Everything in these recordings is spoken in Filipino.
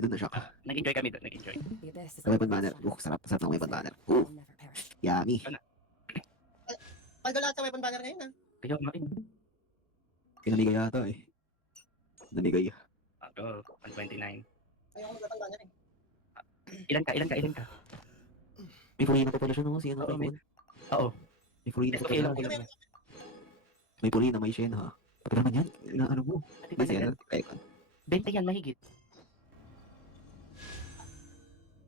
Doon na siya. Nag-enjoy kami doon, nag-enjoy. Weapon banner. Sarap. Sarap ng weapon banner. Yummy. Paldo lahat sa weapon banner ngayon, Kaya kumain. Pinamigay yata eh. Namigay. Go, 129. Ayoko mag-weapon banner eh. Ilan ka? May Purina pa pala siya no? Si ano? Oo, May Oo. May Purina pa Okay pala. lang yan. May Purina, may Shenhe. Pati naman yan. Ano mo? Pati ba Hindi si na ano? Icon. 20 yan, mahigit.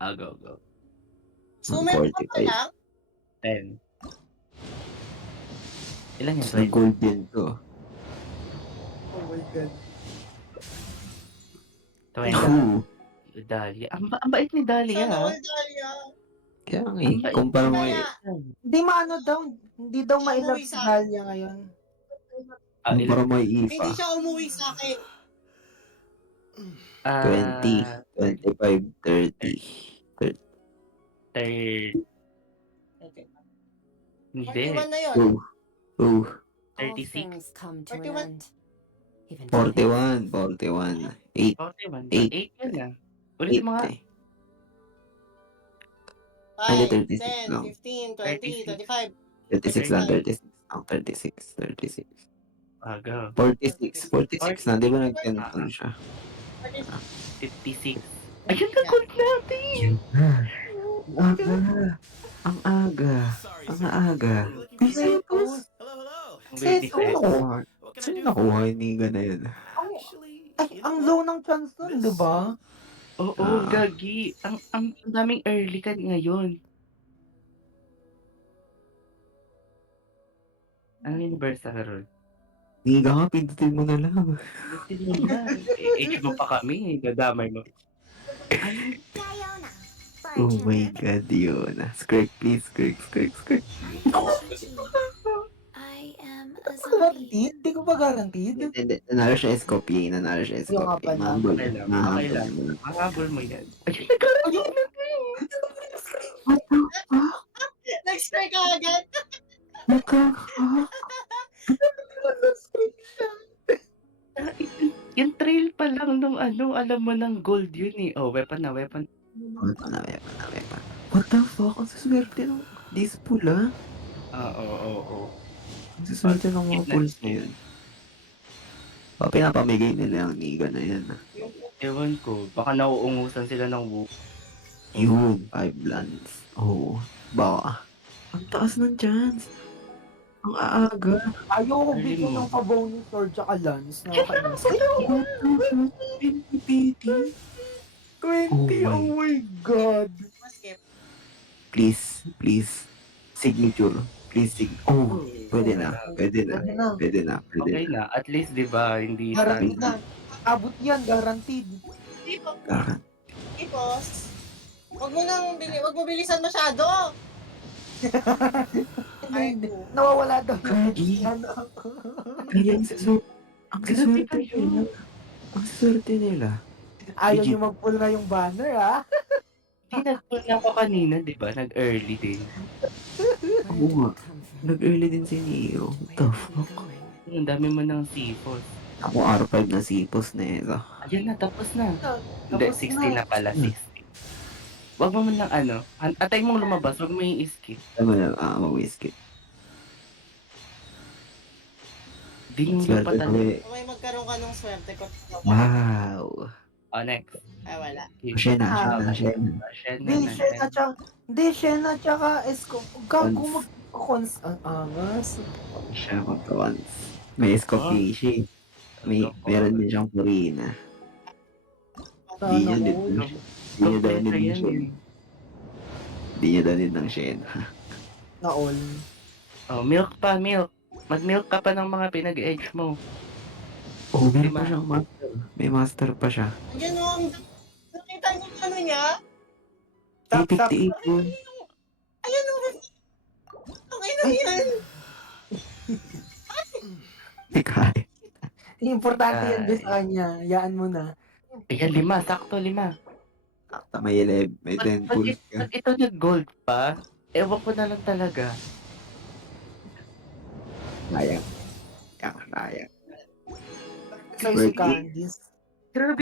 Go. So, meron ka pa 45. lang? 10. Ilan yan? Sa gold din to. Oh my God. 20. Ooh. Dahlia. Ang bait ni Dahlia. Sana all Dahlia. Kaya nga Ang eh. bait. Kumpara mo eh. Kaya, Hindi maano daw, hindi daw Siya mailap umuwi si sa akin. Dahlia ngayon. Kumpara mo eh hindi Ifa. siya umuwi sa akin. 20, 25, 30. 30. Okay. Hindi. 41 na yun. Oh. 36. 41. 41. 8. 41. 8. 8 yun na. Ulit mo nga. 8. 5, 36 10, lang. 15, 20, 25. 36 lang. 36. Ang 36. Go. 46 na. Di ba nag-10 ano siya? 56. Ayun na, gold natin! Ang aga. Setos! Saan nakuha yung niga na yun? Ang low ng chance nun, di ba? Oo, gagi. Ang daming early ka ngayon. Ano yung versatile? Niga nga, pindutin mo na lang. Hindi mo na. Age mo pa kami. Dadamay mo. Oh my God, yun. Script, please. Script. Guaranteed? Di ko ba guaranteed? Hindi. Nanalo siya Escopy. Yung nga pala. Okay lang. Mahabol mo yan. Ayun, nagkaroon na tayo. Nag-strike ka agad. Yung trail pa lang nung alam mo ng gold yun eh. Oh, weapon na. Weapon. What the fuck? Ang suswerte ng this pool, ah. Oo. Ang suswerte ng mga pools na yun. Pinapamigay nila ang niga na yan. Ewan ko. Baka nauungusan sila ng Wu. Yun, 5 lands. Oo, baka. Ang taas ng chance. Ang aaga. Ayoko Ayun bigyan mo. ng pa-bonus sword tsaka lance. Nakakainis. 20. 20, Oh oh my God. Maskip. Please. Signature. Oh, pwede na. Okay na. At least, di ba, hindi Guaranteed standard. na. Abot yan, guaranteed. Tipos, wag mo bilisan masyado. Hindi. Nawawala daw. Gagi. Kaya ang swerte nila. Ayaw nyo mag-pull na yung banner, ha? Hindi, nag-pull na ako kanina, di ba? Nag-early din. Oo nga. Nag-early din si Neo. What the fuck? Ang dami mo ng sipos. Ako R5 na sipos na ito. Ayan na, tapos na. Hindi, Tapos 60 na pala, 60. Wag mo man lang antay mong lumabas, wag mo yung skip. Ano na, mag-whiskey. Di mo Swerte pa talaga. kami. May magkaroon ka ng swerte ko. Wow. Next. Ay, wala. Shena. Hindi, Shena tsaka Esco. Gago mag-cons. Ang angas. Siya magka-once. May Escopy siya. Meron din siyang Purina. Di niya din ng Shena. Na all. Oh, milk pa. Mag-milk ka pa ng mga pinag-edge mo. Oh, meron pa siyang master. May master pa siya. Yan o, nakita niyo yung ano niya? Tap. 58 yun. Ayan o. Okay na yan. Teka. Importante yan doon sa kanya. Yaan mo na. Ayan, 5. Sakto, 5. May 11. May 10 pools ka. Pag ito nag-gold pa, ewan ko na lang talaga. Sayang. Sa'yo si Candice. Grabe